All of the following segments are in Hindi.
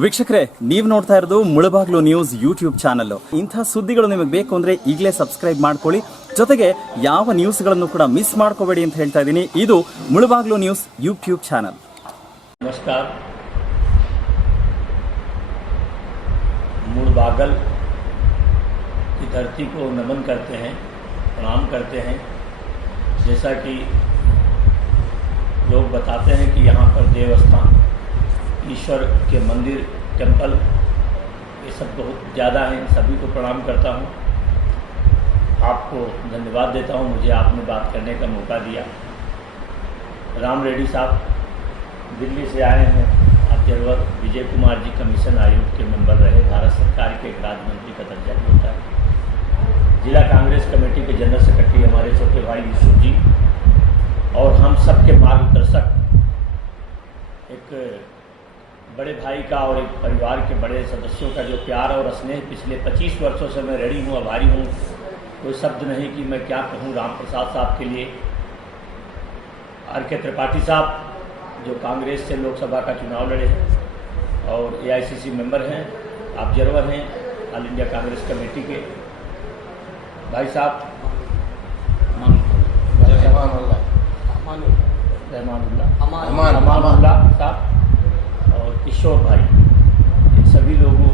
ವೀಕ್ಷಕರೇ, ನೀವು ನೋಡ್ತಾ ಇರೋದು ಮುಳಬಾಗ್ಲು ನ್ಯೂಸ್ ಯೂಟ್ಯೂಬ್ ಚಾನಲ್. ಇಂಥ ಸುದ್ದಿಗಳು ನಿಮಗೆ ಬೇಕು ಅಂದರೆ ಈಗಲೇ ಸಬ್ಸ್ಕ್ರೈಬ್ ಮಾಡ್ಕೊಳ್ಳಿ. ಜೊತೆಗೆ ಯಾವ ನ್ಯೂಸ್ಗಳನ್ನು ಕೂಡ ಮಿಸ್ ಮಾಡ್ಕೋಬೇಡಿ ಅಂತ ಹೇಳ್ತಾ ಇದ್ದೀನಿ. ಇದು ಮುಳಬಾಗ್ಲು ನ್ಯೂಸ್ यूट्यूब चैनल. नमस्कार. मुड़बागल की धरती को नमन करते हैं, प्रणाम करते हैं. जैसा कि लोग बताते हैं कि यहाँ पर देवस्थान, ईश्वर के मंदिर, टेंपल, ये सब बहुत ज़्यादा हैं. सभी को प्रणाम करता हूँ. आपको धन्यवाद देता हूँ, मुझे आपने बात करने का मौका दिया. राम रेड्डी साहब दिल्ली से आए हैं. ऑब्जर्वर विजय कुमार जी कमीशन आयोग के मेंबर रहे. भारत सरकार के एक राज्य मंत्री का दर्जा भी होता है. जिला कांग्रेस कमेटी के जनरल सेक्रेटरी हमारे छोटे भाई यूसुफ जी और हम सब के मार्गदर्शक, एक बड़े भाई का और एक परिवार के बड़े सदस्यों का जो प्यार और स्नेह पिछले 25 वर्षों से मैं रेडी हूँ, आभारी हूँ. कोई शब्द नहीं कि मैं क्या कहूँ राम प्रसाद साहब के लिए. आर के त्रिपाठी साहब जो कांग्रेस से लोकसभा का चुनाव लड़े हैं और एआईसीसी मेंबर हैं, ऑब्जर्वर हैं ऑल इंडिया कांग्रेस कमेटी के. भाई साहब रहमानुल्लाह साहब और किशोर भाई, इन सभी लोगों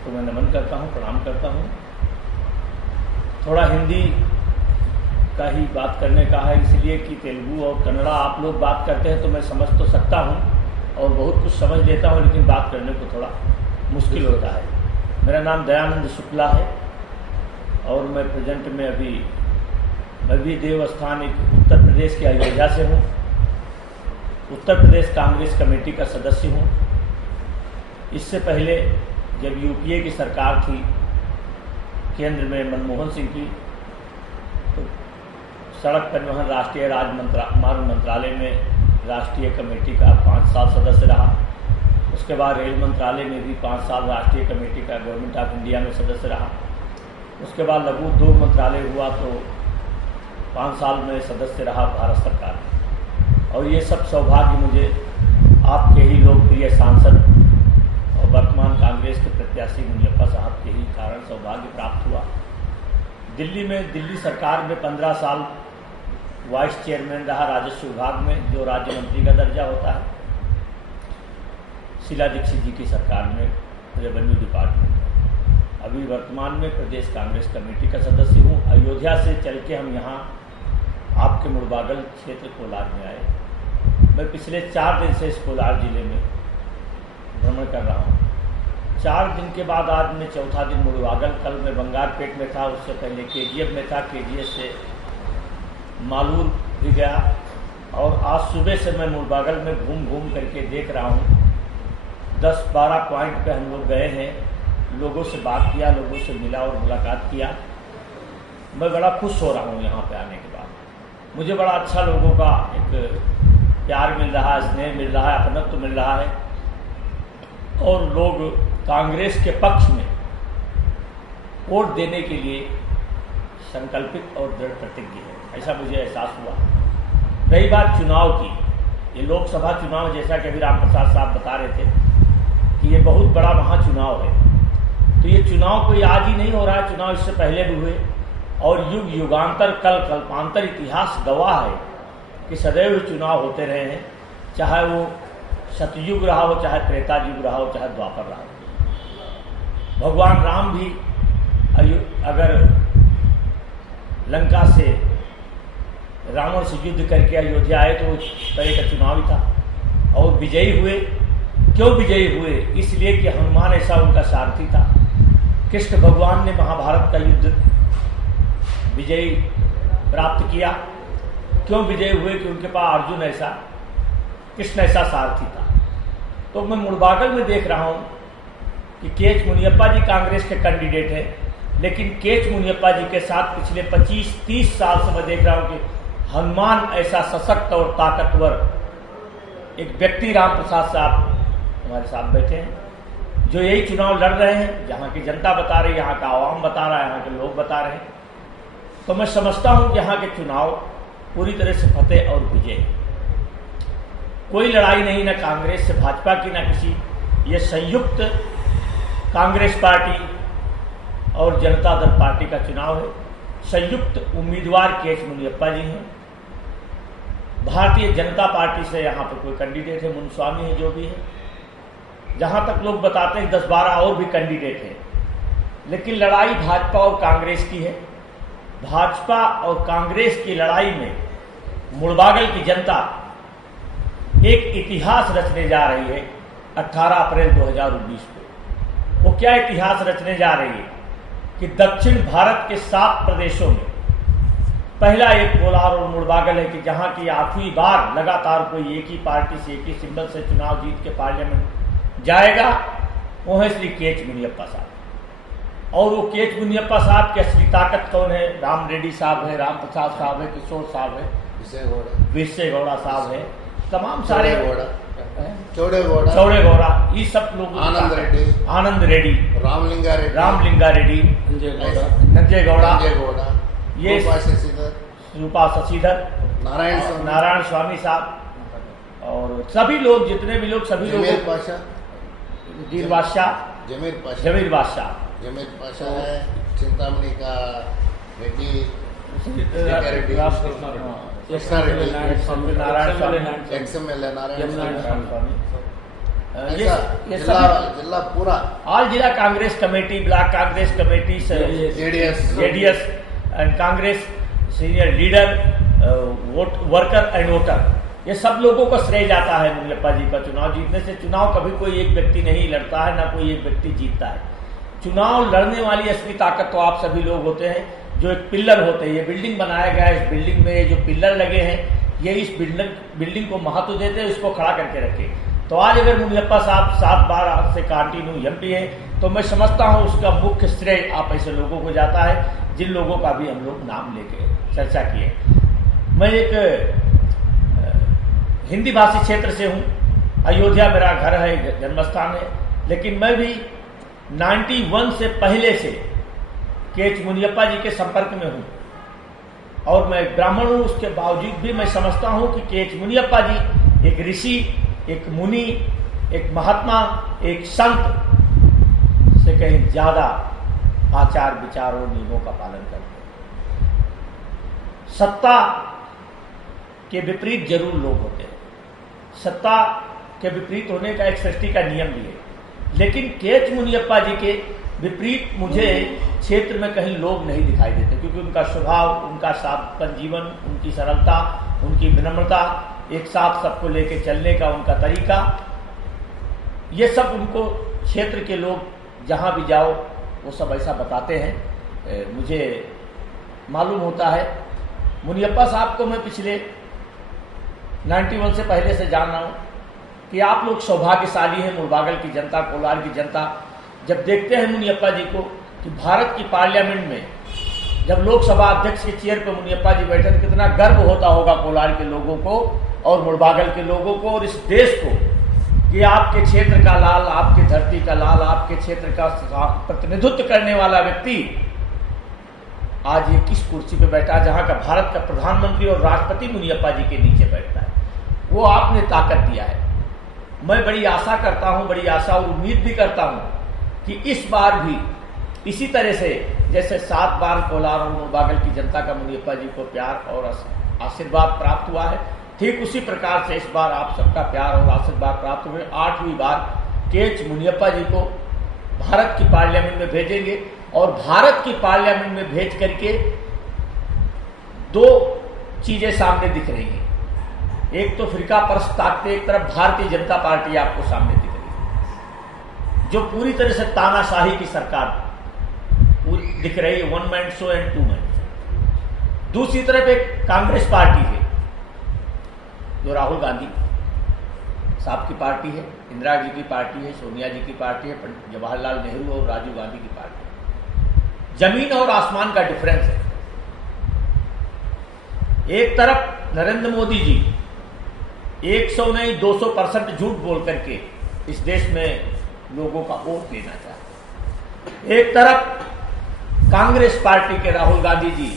को मैं नमन करता हूँ, प्रणाम करता हूँ. थोड़ा हिंदी का ही बात करने का है, इसलिए कि तेलुगु और कन्नड़ा आप लोग बात करते हैं तो मैं समझ तो सकता हूँ और बहुत कुछ समझ लेता हूँ, लेकिन बात करने को थोड़ा मुश्किल होता है. मेरा नाम दयानंद शुक्ला है और मैं प्रेजेंट में मैं भी देवस्थान एक उत्तर प्रदेश के अयोध्या से हूँ. उत्तर प्रदेश कांग्रेस कमेटी का सदस्य हूँ. इससे पहले जब यूपीए की सरकार थी केंद्र में मनमोहन सिंह की, तो सड़क परिवहन राष्ट्रीय मार्ग मंत्रालय में राष्ट्रीय कमेटी का 5 साल सदस्य रहा. उसके बाद रेल मंत्रालय में भी 5 साल राष्ट्रीय कमेटी का गवर्नमेंट ऑफ इंडिया में सदस्य रहा. उसके बाद लघु उद्योग मंत्रालय हुआ तो 5 साल में सदस्य रहा भारत सरकार. और ये सब सौभाग्य मुझे आपके ही लोकप्रिय सांसद और वर्तमान कांग्रेस के प्रत्याशी मुनियप्पा साहब के ही कारण सौभाग्य प्राप्त हुआ. दिल्ली सरकार में 15 साल वाइस चेयरमैन रहा राजस्व विभाग में, जो राज्य मंत्री का दर्जा होता है. शीला दीक्षित जी की सरकार में रेवेन्यू डिपार्टमेंट. अभी वर्तमान में प्रदेश कांग्रेस कमेटी का सदस्य हूँ. अयोध्या से चल के हम यहाँ आपके मुड़बागल क्षेत्र कोलार में आए. मैं पिछले 4 दिन से इस कोलार जिले में भ्रमण कर रहा हूँ. 4 दिन के बाद आज मैं चौथा दिन मुड़बागल. कल मैं बंगारपेट में था, उससे पहले केजीएफ में था, केजीएफ से मालूर भी गया और आज सुबह से मैं मुड़बागल में घूम करके देख रहा हूँ. 10-12 पॉइंट पे हम लोग गए हैं, लोगों से बात किया, लोगों से मिला और मुलाकात किया. मैं बड़ा खुश हो रहा हूँ यहाँ पे आने के बाद. मुझे बड़ा अच्छा लोगों का एक प्यार मिल रहा है, स्नेह मिल रहा है, अपनत्व मिल रहा है और लोग कांग्रेस के पक्ष में वोट देने के लिए संकल्पित और दृढ़ प्रतिज्ञ है, ऐसा मुझे एहसास हुआ. रही बात चुनाव की, ये लोकसभा चुनाव जैसा कि अभी राम प्रसाद साहब बता रहे थे कि ये बहुत बड़ा महाचुनाव है. तो ये चुनाव कोई आज ही नहीं हो रहा है, चुनाव इससे पहले भी हुए और युग युगांतर कल्पांतर इतिहास गवाह है कि सदैव चुनाव होते रहे हैं. चाहे वो सतयुग रहा हो, चाहे त्रेता युग रहा हो, चाहे द्वापर रहा हो. भगवान राम भी अगर लंका से रावण से युद्ध करके अयोध्या आए तो उस तरह का चुनाव ही था और विजयी हुए. क्यों विजयी हुए? इसलिए कि हनुमान ऐसा उनका सारथी था. कृष्ण भगवान ने महाभारत का युद्ध विजयी प्राप्त किया. क्यों विजयी हुए? कि उनके पास अर्जुन ऐसा, कृष्ण ऐसा सारथी था. तो मैं मुड़बागल में देख रहा हूँ कि केएच मुनियप्पा जी कांग्रेस के कैंडिडेट हैं, लेकिन केएच मुनियप्पा जी के साथ पिछले 25-30 साल से मैं देख रहा हूँ कि हनुमान ऐसा सशक्त और ताकतवर एक व्यक्ति राम प्रसाद साहब हमारे साथ बैठे हैं, जो यही चुनाव लड़ रहे हैं. यहाँ की जनता बता रही है, यहाँ का आवाम बता रहा है, यहाँ के लोग बता रहे हैं. तो मैं समझता हूँ कि यहाँ के चुनाव पूरी तरह से फतेह और विजय. कोई लड़ाई नहीं ना कांग्रेस से भाजपा की ना किसी, ये संयुक्त कांग्रेस पार्टी और जनता दल पार्टी का चुनाव है। संयुक्त उम्मीदवार के.एच. मुनियप्पा जी हैं। भारतीय जनता पार्टी से यहाँ पर कोई कैंडिडेट है, मुनुस्वामी है, जो भी है। जहाँ तक लोग बताते हैं 10-12 और भी कैंडिडेट हैं, लेकिन लड़ाई भाजपा और कांग्रेस की है। भाजपा और कांग्रेस की लड़ाई में मुड़बागल की जनता एक इतिहास रचने जा रही है 18 अप्रैल 2019 को। वो क्या इतिहास रचने जा रही है कि दक्षिण भारत के 7 प्रदेशों में पहला एक कोलार और मुड़बागल है कि जहां की 8वीं बार लगातार कोई एक ही पार्टी से, एक ही सिंबल से चुनाव जीत के पार्लियामेंट जाएगा। वो है श्री के.एच. मुनियप्पा साहब। और वो के.एच. मुनियप्पा साहब की असली ताकत कौन है? राम रेड्डी साहब है, राम प्रसाद साहब है, किशोर साहब है, विजय गौड़ा साहब है, तमाम सारे चौड़े गौड़ा, ये सब लोग, आनंद रेड्डी, रामलिंगा रेड्डी, नंजे गौड़ा, ये रूपा शशिधर, नारायण स्वामी साहब, और सभी लोग, जितने भी लोग, सभी लोग, जमीर बादशाह है, चिंतामणि का रेड्डी, कृष्णा रेड्डी, नारायण स्वामी, ये जिला पूरा, ऑल जिला Congress committee, block Congress committee, JDS and Congress senior leader, worker and voter, ये सब लोगों को श्रेय जाता है मुनियप्पा जी का चुनाव जीतने से। चुनाव कभी कोई एक व्यक्ति नहीं लड़ता है, ना कोई एक व्यक्ति जीतता है। चुनाव लड़ने वाली असली ताकत तो आप सभी लोग होते हैं, जो एक पिल्लर होते हैं। ये बिल्डिंग बनाया गया है, इस बिल्डिंग में जो पिल्लर लगे हैं, ये इस बिल्डिंग को महत्व देते हैं, इसको खड़ा करके रखे। तो आज अगर मुनियप्पा साहब 7 बार आज से कंटिन्यू एमपी है, तो मैं समझता हूँ उसका मुख्य श्रेय आप ऐसे लोगों को जाता है, जिन लोगों का भी हम लोग नाम लेके चर्चा किए। मैं एक हिंदी भाषी क्षेत्र से हूँ, अयोध्या मेरा घर है, जन्मस्थान है, लेकिन मैं भी 91 से पहले से के.एच. मुनियप्पा जी के संपर्क में हूँ, और मैं ब्राह्मण हूँ। उसके बावजूद भी मैं समझता हूँ कि के.एच. मुनियप्पा जी एक ऋषि, एक मुनि, एक महात्मा, एक संत से कहीं ज्यादा आचार विचार और नियमों का पालन करते हैं। सत्ता के विपरीत जरूर लोग होते हैं, सत्ता के विपरीत होने का एक सृष्टि का नियम भी है, लेकिन के.एच. मुनियप्पा जी के विपरीत मुझे क्षेत्र में कहीं लोग नहीं दिखाई देते, क्योंकि उनका स्वभाव, उनका साधन जीवन, उनकी सरलता, उनकी विनम्रता, एक साथ सबको लेके चलने का उनका तरीका, ये सब उनको क्षेत्र के लोग जहाँ भी जाओ वो सब ऐसा बताते हैं। मुझे मालूम होता है मुनियप्पा साहब को मैं पिछले 91 से पहले से जान रहा हूँ कि आप लोग सौभाग्यशाली हैं। मुड़बागल की जनता, कोलार की जनता जब देखते हैं मुनियप्पा जी को कि भारत की पार्लियामेंट में जब लोकसभा अध्यक्ष के चेयर पर मुनियप्पा जी बैठे, तो कितना गर्व होता होगा कोलार के लोगों को और मुड़बागल के लोगों को और इस देश को कि आपके क्षेत्र का लाल, आपके धरती का लाल, आपके क्षेत्र का प्रतिनिधित्व करने वाला व्यक्ति आज ये किस कुर्सी पे बैठा है, जहां का भारत का प्रधानमंत्री और राष्ट्रपति मुनियप्पा जी के नीचे बैठता है। वो आपने ताकत दिया है। मैं बड़ी आशा करता हूं, बड़ी आशा और उम्मीद भी करता हूं कि इस बार भी इसी तरह से जैसे 7 बार कोलार और मुड़बागल की जनता का मुनियप्पा जी को प्यार और आशीर्वाद प्राप्त हुआ है, ठीक उसी प्रकार से इस बार आप सबका प्यार और आशीर्वाद प्राप्त हुए। 8वीं बार के.एच. मुनियप्पा जी को भारत की पार्लियामेंट में भेजेंगे और भारत की पार्लियामेंट में भेज करके 2 चीजें सामने दिख रही हैं। एक तो फिरका परस्त ताकतें, एक तरफ भारतीय जनता पार्टी आपको सामने दिख रही है, जो पूरी तरह से तानाशाही की सरकार दिख रही है, 1 man show and 2 man show. दूसरी तरफ एक कांग्रेस पार्टी है जो राहुल गांधी साहब की पार्टी है, इंदिरा जी की पार्टी है, सोनिया जी की पार्टी है, जवाहरलाल नेहरू और राजीव गांधी की पार्टी है। जमीन और आसमान का डिफरेंस है। एक तरफ नरेंद्र मोदी जी 100 नहीं 200% झूठ बोल करके इस देश में लोगों का वोट लेना चाहते, एक तरफ कांग्रेस पार्टी के राहुल गांधी जी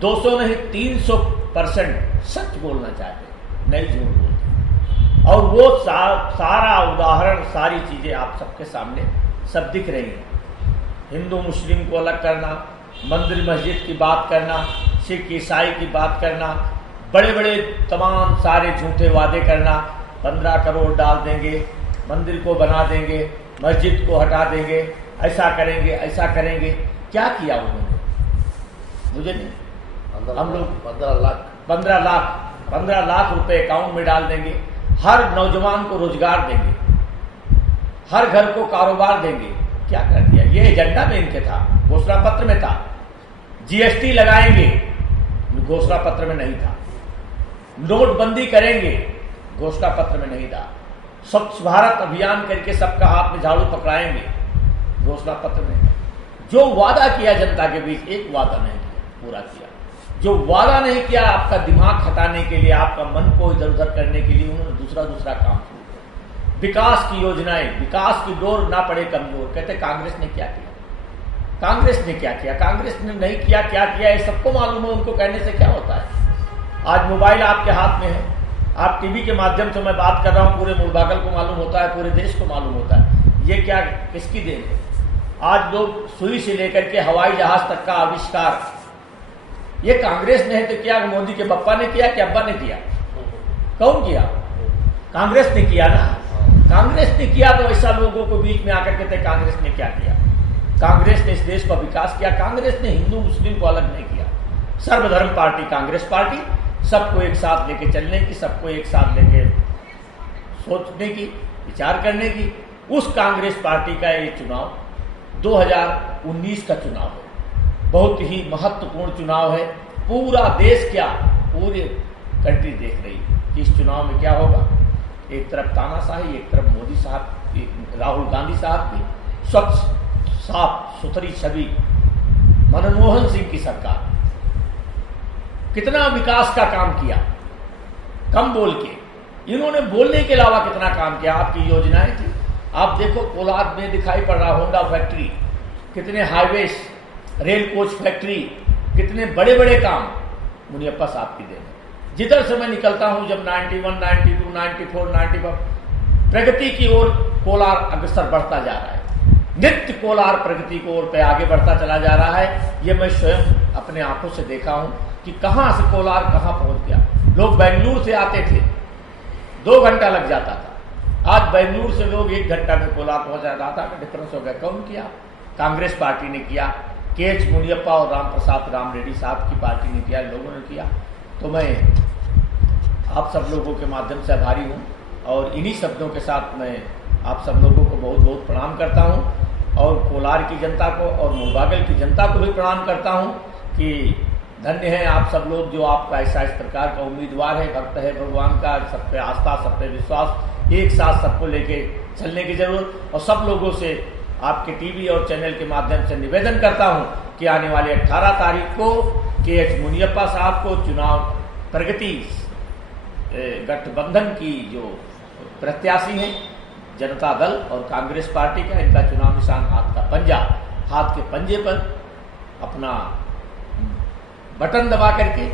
200 नहीं 300% सच बोलना चाहते, नहीं झूठ बोलते। और वो सारा उदाहरण, सारी चीज़ें आप सबके सामने सब दिख रही हैं। हिंदू मुस्लिम को अलग करना, मंदिर मस्जिद की बात करना, सिख ईसाई की बात करना, बड़े बड़े तमाम सारे झूठे वादे करना, 15 करोड़ डाल देंगे, मंदिर को बना देंगे, मस्जिद को हटा देंगे, ऐसा करेंगे ऐसा करेंगे। क्या किया उन्होंने? मुझे नहीं, हम लोग 15 लाख रुपए अकाउंट में डाल देंगे, हर नौजवान को रोजगार देंगे, हर घर को कारोबार देंगे। क्या कर दिया? ये एजेंडा में इनके था, घोषणा पत्र में था। जीएसटी लगाएंगे, घोषणा पत्र में नहीं था। नोटबंदी करेंगे, घोषणा पत्र में नहीं था। स्वच्छ भारत अभियान करके सबका हाथ में झाड़ू पकड़ाएंगे, घोषणा पत्र में था। जो वादा किया जनता के बीच, एक वादा नहीं किया, पूरा किया। जो वादा नहीं किया, आपका दिमाग खटाने के लिए, आपका मन को इधर उधर करने के लिए उन्होंने दूसरा काम किया। विकास की योजनाएं, विकास की डोर ना पड़े कमजोर। कहते कांग्रेस ने क्या किया? कांग्रेस ने क्या किया? कांग्रेस ने नहीं किया, क्या किया ये सबको मालूम है। उनको कहने से क्या होता है? आज मोबाइल आपके हाथ में है, आप टीवी के माध्यम से मैं बात कर रहा हूं, पूरे मुल्बागल को मालूम होता है, पूरे देश को मालूम होता है। ये क्या, किसकी देन है? आज लोग सुई से लेकर के हवाई जहाज तक का आविष्कार ये कांग्रेस ने है तो क्या मोदी के पप्पा ने किया कि अब्बा ने किया? कौन किया? कांग्रेस ने किया ना। कांग्रेस ने किया तो ऐसा लोगों को बीच में आकर कहते कांग्रेस ने क्या किया? कांग्रेस ने इस देश का विकास किया। कांग्रेस ने हिंदू मुस्लिम को अलग नहीं किया। सर्वधर्म पार्टी कांग्रेस पार्टी, सबको एक साथ लेके चलने की, सबको एक साथ लेके सोचने की, विचार करने की। उस कांग्रेस पार्टी का ये चुनाव 2019 का चुनाव है, बहुत ही महत्वपूर्ण चुनाव है। पूरा देश क्या, पूरी कंट्री देख रही है कि इस चुनाव में क्या होगा। एक तरफ तानाशाही, एक तरफ मोदी साहब, राहुल गांधी साहब की स्वच्छ साफ सुथरी छवि, मनमोहन सिंह की सरकार कितना विकास का काम किया, कम बोल के। इन्होंने बोलने के अलावा कितना काम किया। आपकी योजनाएं थी, आप देखो कोलार में दिखाई पड़ रहा होंडा फैक्ट्री, कितने हाईवेज, रेल कोच फैक्ट्री, कितने बड़े बड़े काम मुनियप्पा साहब की देन। जिधर से मैं निकलता हूं, जब 91, 92, 94, 95 प्रगति की ओर कोलार अग्रसर बढ़ता जा रहा है। नित्य कोलार प्रगति की ओर पे आगे बढ़ता चला जा रहा है। ये मैं स्वयं अपने आंखों से देखा हूं कि कहां से कोलार कहां पहुंच गया। लोग बेंगलुरु से आते थे, 2 घंटा लग जाता था। आज बेंगलुरु से लोग 1 घंटा में कोलार पहुंच जाता था। डिफरेंस हो गया। कौन किया? कांग्रेस पार्टी ने किया। के.एच. मुनियप्पा और राम प्रसाद राम रेड्डी साहब की पार्टी ने किया, लोगों ने किया। तो मैं आप सब लोगों के माध्यम से आभारी हूँ और इन्हीं शब्दों के साथ मैं आप सब लोगों को बहुत बहुत प्रणाम करता हूँ और कोलार की जनता को और मुल्बागल की जनता को भी प्रणाम करता हूँ कि धन्य है आप सब लोग, जो आपका ऐसा इस प्रकार का उम्मीदवार है, भक्त है भगवान का। सब पे आस्था, सब पे विश्वास, एक साथ सबको लेके चलने की जरूरत। और सब लोगों से आपके टीवी और चैनल के माध्यम से निवेदन करता हूं कि आने वाले 18 तारीख को के.एच. मुनियप्पा साहब को चुनाव प्रगति गठबंधन की जो प्रत्याशी हैं, जनता दल और कांग्रेस पार्टी का, इनका चुनाव निशान हाथ का पंजा, हाथ के पंजे पर अपना बटन दबा करके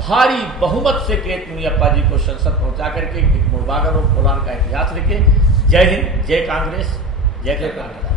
भारी बहुमत से के.एच. मुनियप्पा जी को संसद पहुंचा करके मुल्बागल और कोलार का इतिहास लिखे। जय हिंद, जय कांग्रेस, जय जय कांग्रेस।